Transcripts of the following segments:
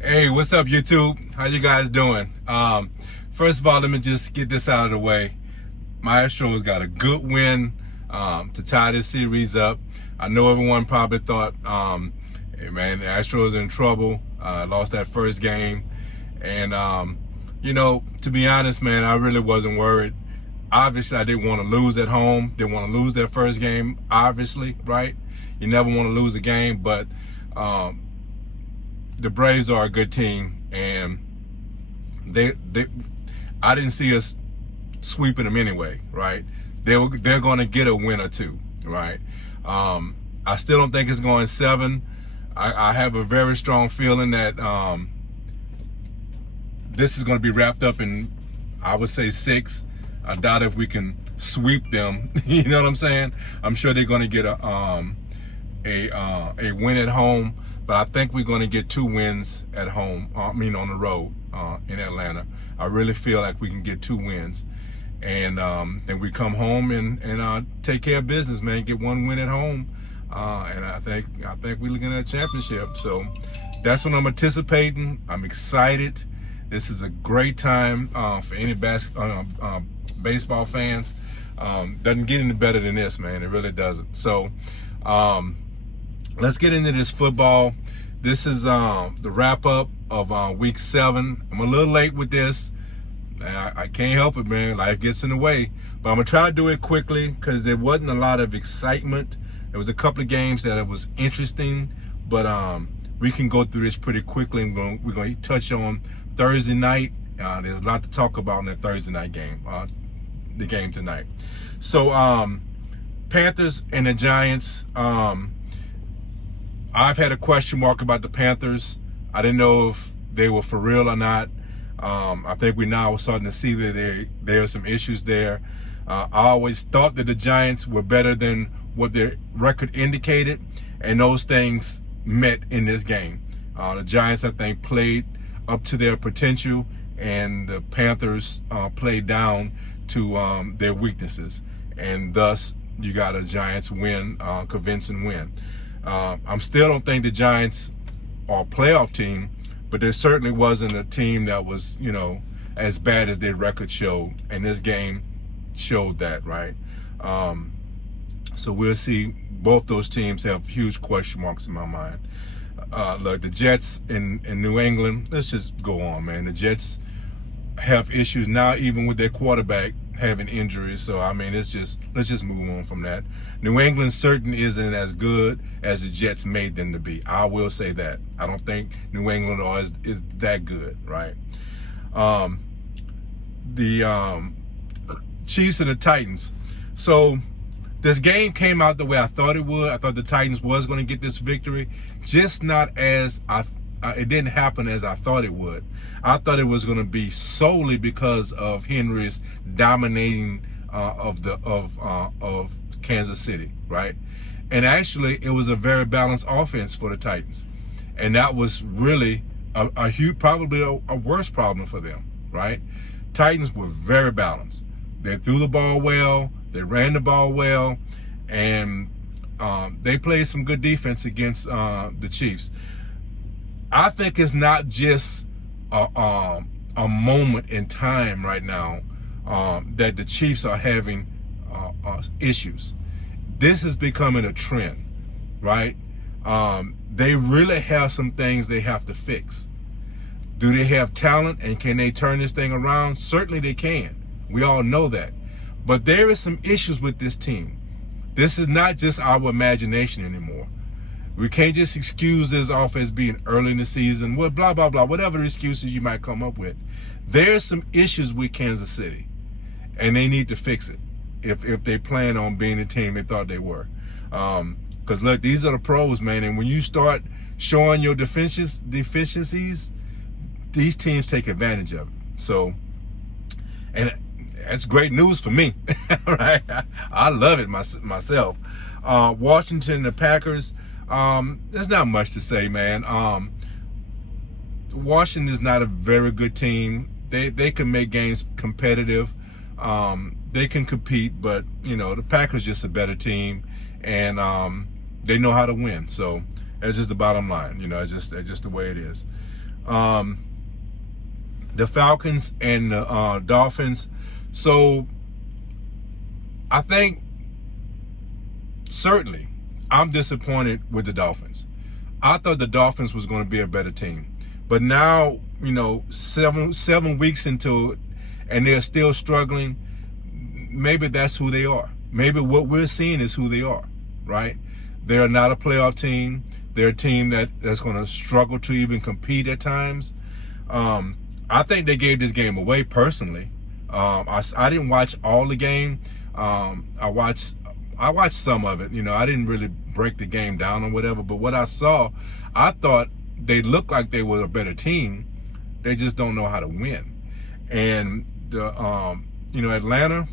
Hey, what's up, YouTube? How you guys doing? First of all, let me just get this out of the way. My Astros got a good win to tie this series up. I know everyone probably thought, hey man, the Astros are in trouble. Lost that first game, and to be honest, man, I really wasn't worried. Obviously, I didn't want to lose at home. Didn't want to lose that first game. Obviously, right? You never want to lose a game, but the Braves are a good team, and I didn't see us sweeping them anyway, right? They're going to get a win or two, right? I still don't think it's going 7. I have a very strong feeling that this is going to be wrapped up in, I would say, 6. I doubt if we can sweep them. You know what I'm saying? I'm sure they're going to get a win at home, but I think we're going to get 2 wins at home. On the road in Atlanta. I really feel like we can get 2 wins, and then we come home and take care of business, man. Get 1 win at home, and I think we're looking at a championship. So that's what I'm anticipating. I'm excited. This is a great time for any baseball fans. Doesn't get any better than this, man. It really doesn't. So let's get into this football. This is the wrap up of week 7. I'm a little late with this. I can't help it, man. Life gets in the way. But I'm going to try to do it quickly because there wasn't a lot of excitement. There was a couple of games that it was interesting, but we can go through this pretty quickly. We're going to touch on Thursday night. There's a lot to talk about in that Thursday night game, the game tonight. So Panthers and the Giants. I've had a question mark about the Panthers. I didn't know if they were for real or not. I think we now are starting to see that there are some issues there. I always thought that the Giants were better than what their record indicated, and those things met in this game. The Giants, I think, played up to their potential, and the Panthers played down to their weaknesses, and thus you got a Giants win, convincing win. I still don't think the Giants are a playoff team, but there certainly wasn't a team that was, as bad as their record showed, and this game showed that, right? So we'll see. Both those teams have huge question marks in my mind. Look, the Jets in New England, let's just go on, man. The Jets have issues now, even with their quarterback having injuries. So, let's just move on from that. New England certainly isn't as good as the Jets made them to be. I will say that. I don't think New England is that good, right? The Chiefs and the Titans. So this game came out the way I thought it would. I thought the Titans was going to get this victory, just not as it didn't happen as I thought it would. I thought it was going to be solely because of Henry's dominating of Kansas City, right? And actually, it was a very balanced offense for the Titans, and that was really a huge, probably a worse problem for them, right? Titans were very balanced. They threw the ball well, they ran the ball well, and they played some good defense against the Chiefs. I think it's not just a moment in time right now that the Chiefs are having issues. This is becoming a trend, right? They really have some things they have to fix. Do they have talent, and can they turn this thing around? Certainly they can. We all know that. But there is some issues with this team. This is not just our imagination anymore. We can't just excuse this off as being early in the season, well, blah, blah, blah, whatever excuses you might come up with. There's some issues with Kansas City, and they need to fix it if they plan on being the team they thought they were. Because, look, these are the pros, man, and when you start showing your deficiencies, these teams take advantage of it. So, and that's great news for me, right? I love it myself. Washington, the Packers, there's not much to say, man. Washington is not a very good team. They can make games competitive. They can compete, but the Packers just a better team, and they know how to win. So that's just the bottom line. It's just the way it is. The Falcons and the Dolphins. So I think certainly I'm disappointed with the Dolphins. I thought the Dolphins was going to be a better team, but now, 7 weeks into it, and they're still struggling. Maybe that's who they are. Maybe what we're seeing is who they are, right? They're not a playoff team. They're a team that's going to struggle to even compete at times. I think they gave this game away personally. I didn't watch all the game. I watched some of it. I didn't really break the game down or whatever, but what I saw, I thought they looked like they were a better team. They just don't know how to win. And Atlanta,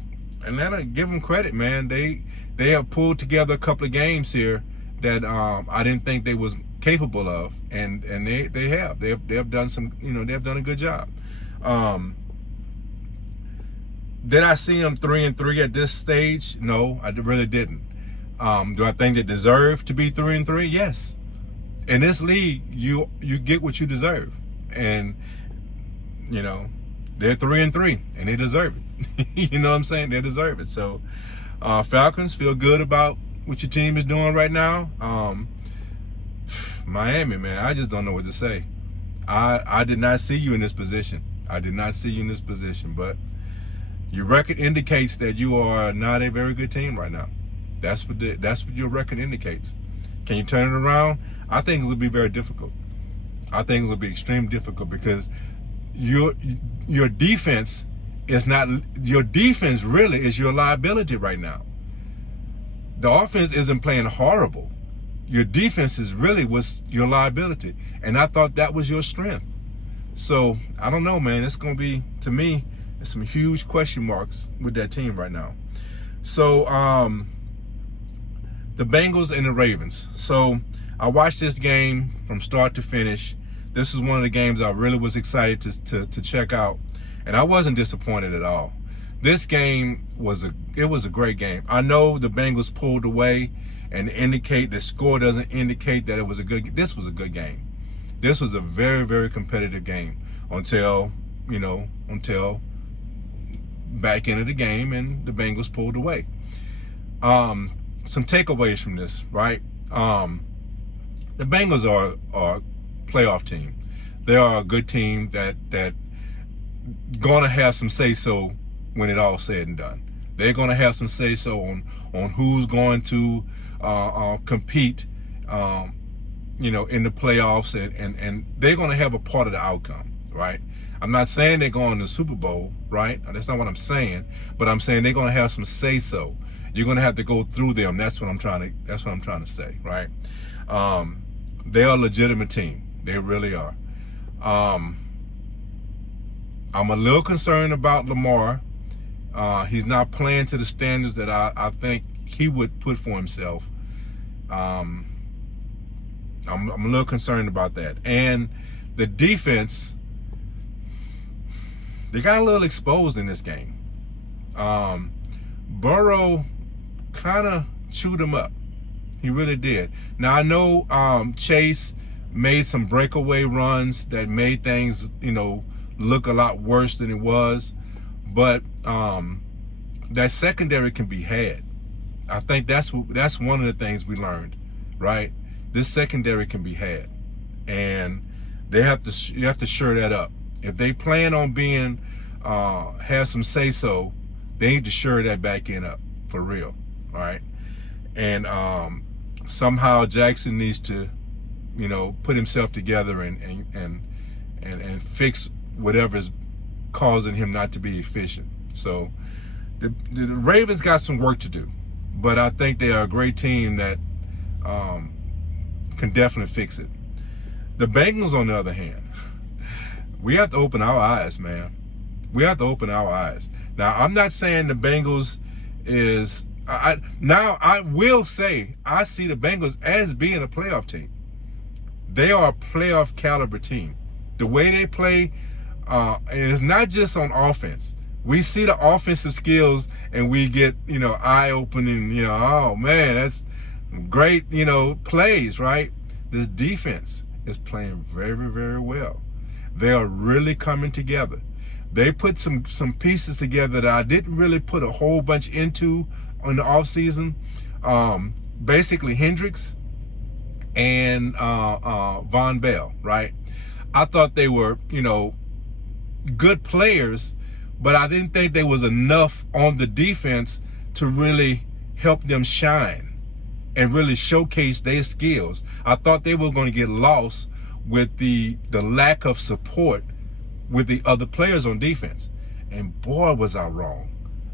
give them credit, man. They have pulled together a couple of games here that I didn't think they was capable of, and they have done some, they have done a good job. Did I see them 3-3 at this stage? No, I really didn't. Do I think they deserve to be 3-3? Yes. In this league, you get what you deserve, and they're 3-3, and they deserve it. You know what I'm saying? They deserve it. So, Falcons, feel good about what your team is doing right now. Miami, man, I just don't know what to say. I did not see you in this position. But your record indicates that you are not a very good team right now. That's what your record indicates. Can you turn it around? I think it will be very difficult. I think it will be extremely difficult because your defense is not. Your defense really is your liability right now. The offense isn't playing horrible. Your defense is really was your liability, and I thought that was your strength. So I don't know, man. It's gonna be, to me, there's some huge question marks with that team right now. So the Bengals and the Ravens. So I watched this game from start to finish. This is one of the games I really was excited to check out, and I wasn't disappointed at all. This game was a great game. I know the Bengals pulled away, and the score doesn't indicate that it was a good. This was a good game. This was a very, very competitive game until back into the game, and the Bengals pulled away. Some takeaways from this, right? The Bengals are a playoff team. They are a good team that gonna have some say-so when it all said and done. They're gonna have some say-so on who's going to compete, in the playoffs, and they're gonna have a part of the outcome, right? I'm not saying they're going to the Super Bowl, right? That's not what I'm saying, but I'm saying they're gonna have some say-so. You're gonna have to go through them. That's what I'm trying to say, right? They are a legitimate team. They really are. I'm a little concerned about Lamar. He's not playing to the standards that I think he would put for himself. I'm a little concerned about that. And the defense, they got a little exposed in this game. Burrow kind of chewed him up. He really did. Now, I know Chase made some breakaway runs that made things, look a lot worse than it was. But that secondary can be had. I think that's one of the things we learned, right? This secondary can be had, and you have to shore that up. If they plan on being have some say-so, they need to shore that back end up for real, all right? And somehow Jackson needs to, put himself together and fix whatever's causing him not to be efficient. So the Ravens got some work to do, but I think they are a great team that can definitely fix it. The Bengals, on the other hand, we have to open our eyes, man. We have to open our eyes. Now, I'm not saying the Bengals is. I will say I see the Bengals as being a playoff team. They are a playoff caliber team. The way they play, and it's not just on offense. We see the offensive skills and we get, eye-opening, oh man, that's great, plays, right? This defense is playing very, very well. They are really coming together. They put some pieces together that I didn't really put a whole bunch into in the offseason. Basically Hendricks and Von Bell, right? I thought they were, good players, but I didn't think there was enough on the defense to really help them shine and really showcase their skills. I thought they were going to get lost with the lack of support with the other players on defense. And boy, was I wrong.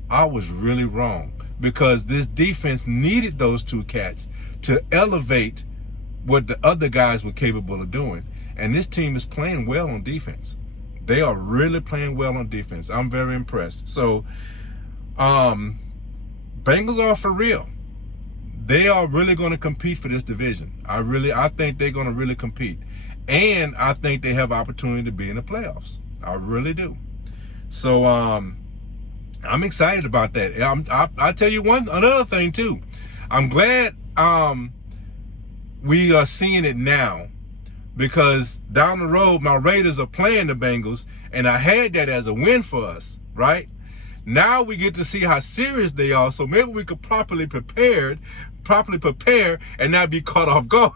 I was really wrong, because this defense needed those two cats to elevate what the other guys were capable of doing. And this team is playing well on defense. They are really playing well on defense. I'm very impressed. So, Bengals are for real. They are really going to compete for this division. I think they're going to really compete. And I think they have opportunity to be in the playoffs. I really do. So, I'm excited about that. I'll tell you another thing too. I'm glad we are seeing it now, because down the road my Raiders are playing the Bengals, and I had that as a win for us, right? Now we get to see how serious they are, so maybe we could properly prepare and not be caught off guard.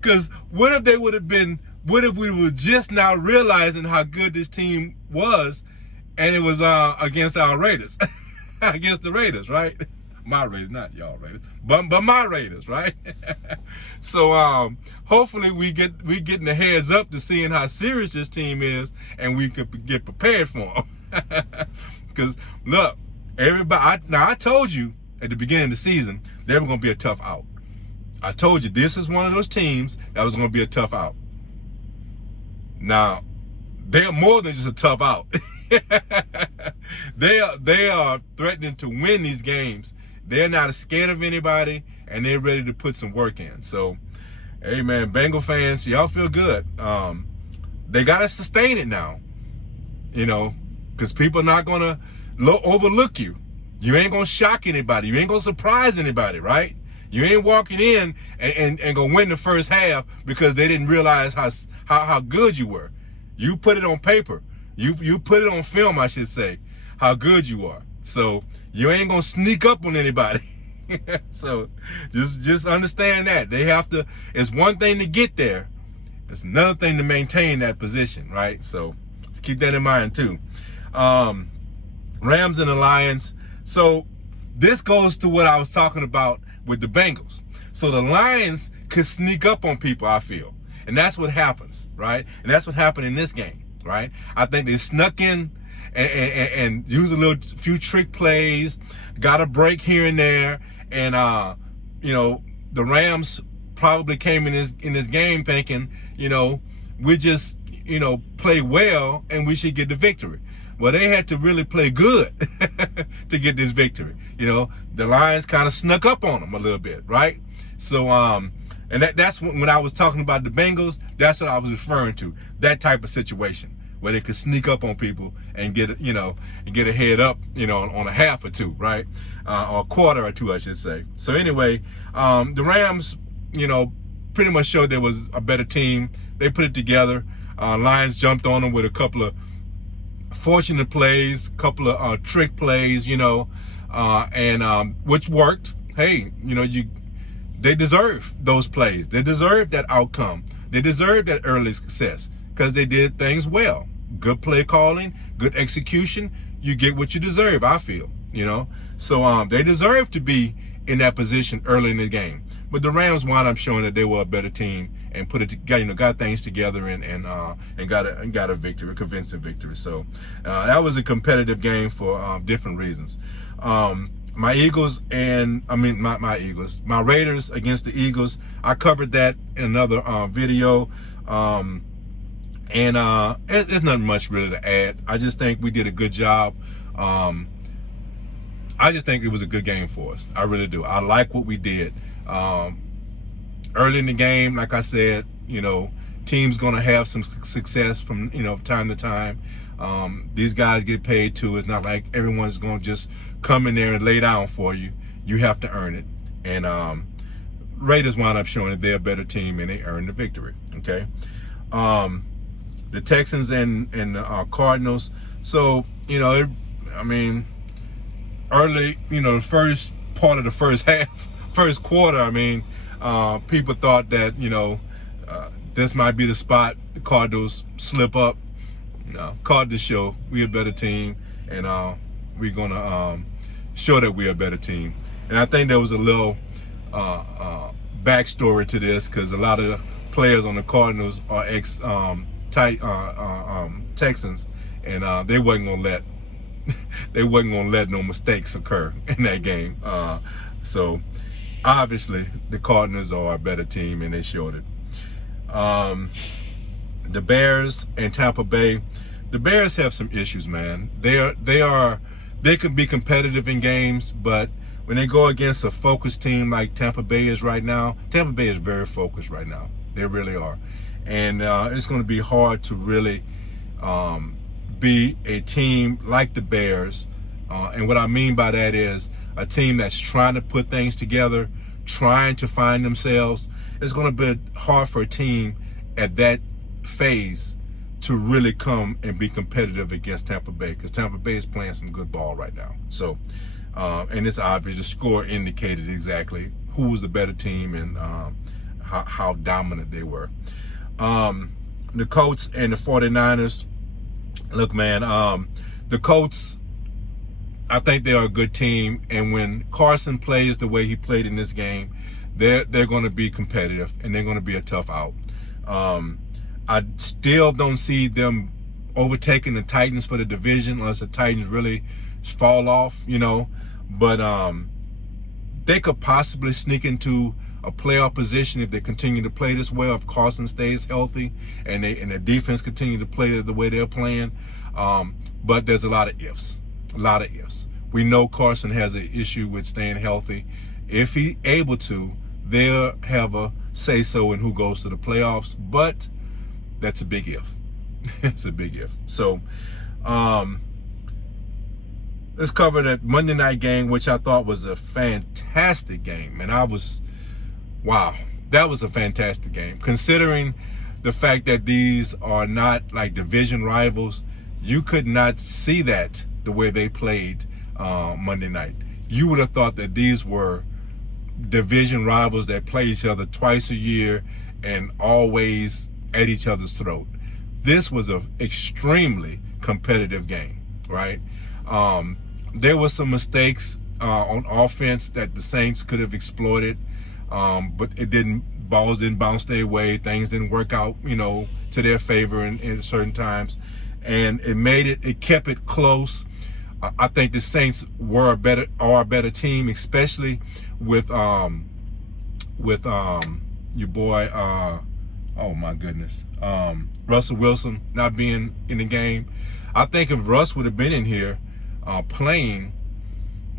Because what if we were just now realizing how good this team was, and it was against our Raiders, against the Raiders, right? My Raiders, not y'all Raiders, but my Raiders, right? So hopefully we getting the heads up to seeing how serious this team is, and we could get prepared for them. Because look, everybody. I told you at the beginning of the season they were going to be a tough out. I told you this is one of those teams that was going to be a tough out. Now, they're more than just a tough out. They are threatening to win these games. They're not scared of anybody, and they're ready to put some work in. So, hey man, Bengal fans, y'all feel good. They got to sustain it now, because people are not going to overlook you. You ain't going to shock anybody. You ain't going to surprise anybody, right? You ain't walking in and gonna win the first half because they didn't realize how good you were. You put it on paper. You put it on film, I should say, how good you are. So you ain't gonna sneak up on anybody. So just understand that. They have to, it's one thing to get there. It's another thing to maintain that position, right? So let's keep that in mind too. Rams and the Lions. So this goes to what I was talking about with the Bengals. So the Lions could sneak up on people, I feel. And that's what happens, right? And that's what happened in this game, right? I think they snuck in and used a few trick plays, got a break here and there. And, the Rams probably came in this game thinking, we just, play well and we should get the victory. Well, they had to really play good to get this victory. The Lions kind of snuck up on them a little bit, right? So, and that's when I was talking about the Bengals, that's what I was referring to, that type of situation where they could sneak up on people and get a head up, on a half or two, right? Or a quarter or two, I should say. So anyway, the Rams, pretty much showed there was a better team. They put it together. Lions jumped on them with a couple of fortunate plays, couple of trick plays, and which worked. Hey, they deserve those plays. They deserve that outcome. They deserve that early success because they did things well. Good play calling, good execution. You get what you deserve, I feel, So they deserve to be in that position early in the game. But the Rams wound up showing that they were a better team and put it together, got things together and got a victory, a convincing victory. So that was a competitive game for different reasons. My Eagles my Eagles, my Raiders against the Eagles. I covered that in another video. There's nothing much really to add. I just think we did a good job. I just think it was a good game for us. I really do. I like what we did. Early in the game, like I said, teams going to have some success from, time to time. These guys get paid too. It's not like everyone's going to just come in there and lay down for you. You have to earn it. And Raiders wound up showing that they're a better team and they earned the victory. Okay. the Texans and the Cardinals. So, early, the first part of the first half, first quarter, people thought that, this might be the spot the Cardinals slip up. No, Cardinals show we're a better team, and we're going to show that we're a better team. And I think there was a little backstory to this, because a lot of the players on the Cardinals are Texans, and they wasn't gonna let no mistakes occur in that game. So obviously the Cardinals are a better team, and they showed it. The Bears and Tampa Bay. The Bears have some issues, man. They can be competitive in games, but when they go against a focused team like Tampa Bay is right now, Tampa Bay is very focused right now. They really are. And it's going to be hard to really be a team like the Bears. And what I mean by that is a team that's trying to put things together, trying to find themselves. It's going to be hard for a team at that phase to really come and be competitive against Tampa Bay, because Tampa Bay is playing some good ball right now. So, and it's obvious the score indicated exactly who was the better team and how dominant they were. The Colts and the 49ers. Look, man, the Colts, I think they are a good team, and when Carson plays the way he played in this game, they're going to be competitive, and they're going to be a tough out. I still don't see them overtaking the Titans for the division unless the Titans really fall off, but they could possibly sneak into a playoff position if they continue to play this way, if Carson stays healthy and the defense continue to play the way they're playing. But there's a lot of ifs. We know Carson has an issue with staying healthy. If he's able to, they'll have a say-so in who goes to the playoffs, but that's a big if. It's a big if. So let's cover that Monday night game, which I thought was a fantastic game. And wow, that was a fantastic game. Considering the fact that these are not like division rivals, you could not see that the way they played Monday night. You would have thought that these were division rivals that play each other twice a year and always at each other's throat. This was an extremely competitive game, right? There were some mistakes on offense that the Saints could have exploited, but balls didn't bounce their way. Things didn't work out, to their favor in certain times, and it kept it close. I think the Saints are a better team, especially with your boy, oh my goodness, Russell Wilson not being in the game. I think if Russ would have been in here playing,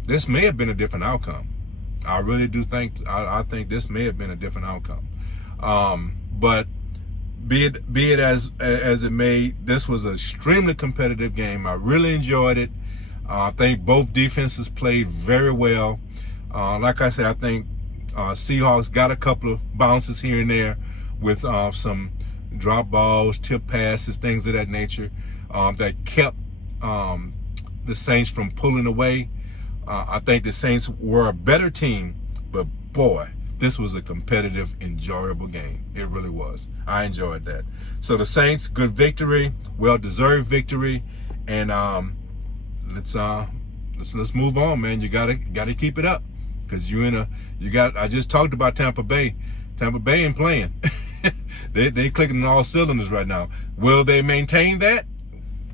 this may have been a different outcome. I really do think, I think this may have been a different outcome. But be it as it may, this was an extremely competitive game. I really enjoyed it. I think both defenses played very well. Like I said, I think Seahawks got a couple of bounces here and there with some drop balls, tip passes, things of that nature that kept the Saints from pulling away. I think the Saints were a better team, but boy, this was a competitive, enjoyable game. It really was. I enjoyed that. So the Saints, good victory, well-deserved victory, and let's move on, man. You gotta keep it up, because I just talked about Tampa Bay. Tampa Bay ain't playing. they clicking on all cylinders right now. Will they maintain that?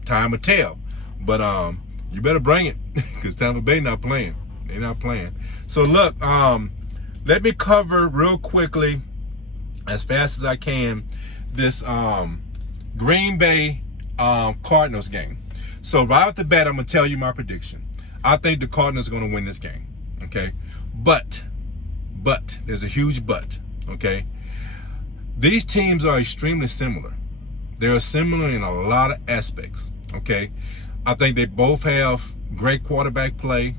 Time will tell. But you better bring it, because Tampa Bay not playing. They're not playing. So look, let me cover real quickly, as fast as I can, this Green Bay Cardinals game. So right off the bat, I'm gonna tell you my prediction. I think the Cardinals are gonna win this game. Okay, but there's a huge but. Okay, these teams are extremely similar. They're similar in a lot of aspects. Okay, I think they both have great quarterback play.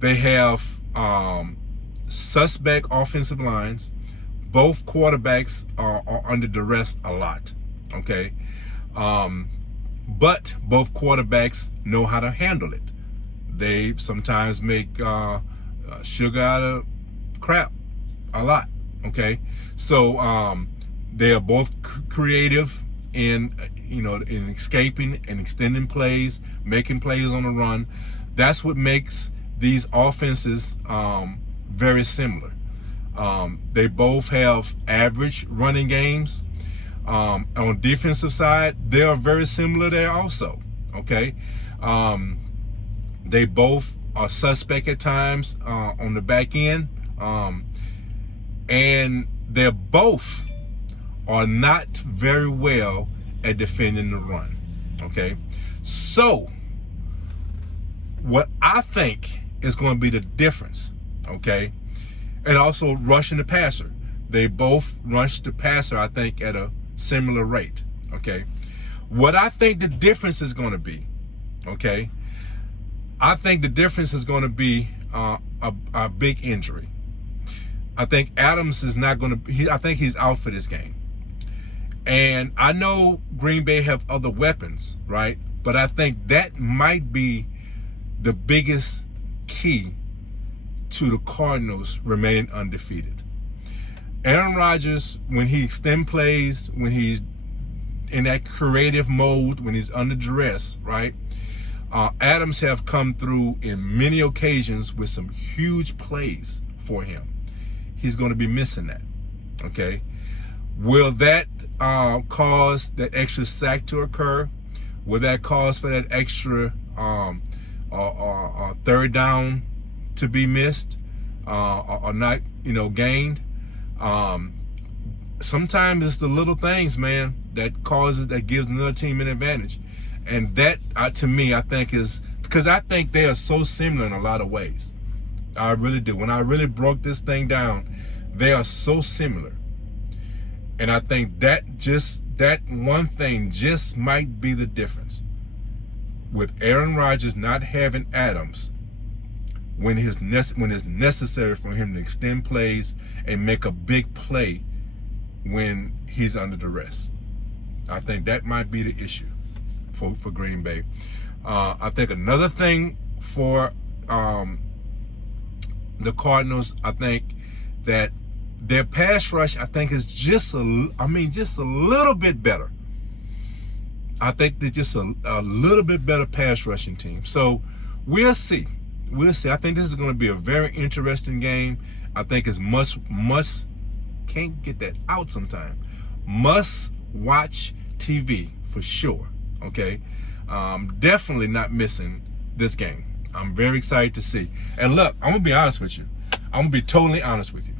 They have suspect offensive lines, both quarterbacks are under duress a lot, okay? But both quarterbacks know how to handle it. They sometimes make sugar out of crap a lot, okay? So they are both creative in in escaping and extending plays, making plays on the run. That's what makes these offenses very similar. They both have average running games. On defensive side, they are very similar there also, okay? They both are suspect at times on the back end, and they're both are not very well at defending the run, okay? So what I think is going to be the difference, okay, and also rushing the passer. They both rush the passer, I think, at a similar rate, okay? What I think the difference is going to be, okay, I think the difference is going to be a big injury. I think Adams is not going to, I think he's out for this game. And I know Green Bay have other weapons, right? But I think that might be the biggest key to the Cardinals remaining undefeated. Aaron Rodgers, when he extend plays, when he's in that creative mode, when he's under duress, right? Adams have come through in many occasions with some huge plays for him. He's going to be missing that, okay? Will that cause that extra sack to occur? Will that cause for that extra third down to be missed or not, gained? Sometimes it's the little things, man, that gives another team an advantage. And that, to me, I think is because I think they are so similar in a lot of ways. I really do. When I really broke this thing down, they are so similar. And I think that one thing just might be the difference. With Aaron Rodgers not having Adams when it's necessary for him to extend plays and make a big play when he's under duress. I think that might be the issue for Green Bay. I think another thing for the Cardinals, I think that their pass rush, I think, is just a little bit better. I think they're just a little bit better pass rushing team. So we'll see. We'll see. I think this is going to be a very interesting game. I think it's can't get that out sometime. Must watch TV for sure. Okay. Definitely not missing this game. I'm very excited to see. And look, I'm going to be honest with you. I'm going to be totally honest with you.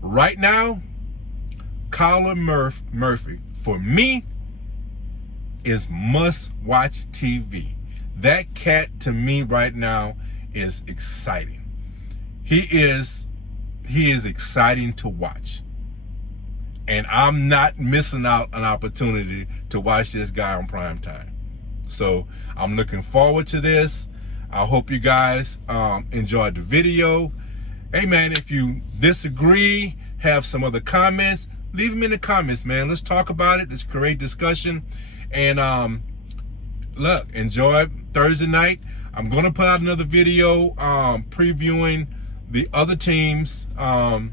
Right now, Kyler Murphy, for me, is must-watch TV. That cat, to me, right now, is exciting. He is exciting to watch. And I'm not missing out an opportunity to watch this guy on prime time. So I'm looking forward to this. I hope you guys enjoyed the video. Hey, man, if you disagree, have some other comments, leave them in the comments, man. Let's talk about it. Let's create discussion. And look, enjoy Thursday night. I'm going to put out another video previewing the other teams. I'll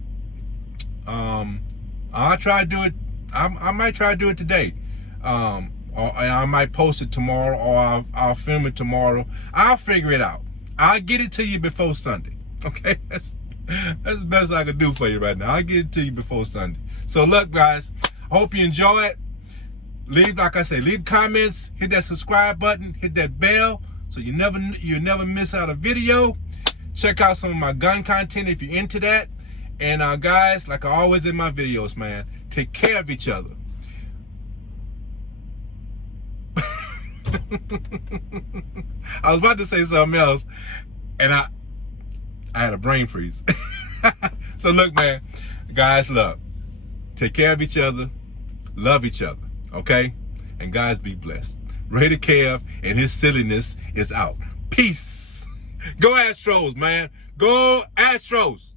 try to do it. I might try to do it today. Or I might post it tomorrow, or I'll film it tomorrow. I'll figure it out. I'll get it to you before Sunday. Okay? That's the best I can do for you right now. I'll get it to you before Sunday. So look, guys, I hope you enjoy it. Like I say, leave comments, hit that subscribe button, hit that bell, so you never miss out a video. Check out some of my gun content if you're into that. And guys, like I always in my videos, man, take care of each other. I was about to say something else, and I had a brain freeze. So look, man, guys, look, take care of each other, love each other, okay? And guys, be blessed. Raider Kev and his silliness is out. Peace. Go Astros, man. Go Astros.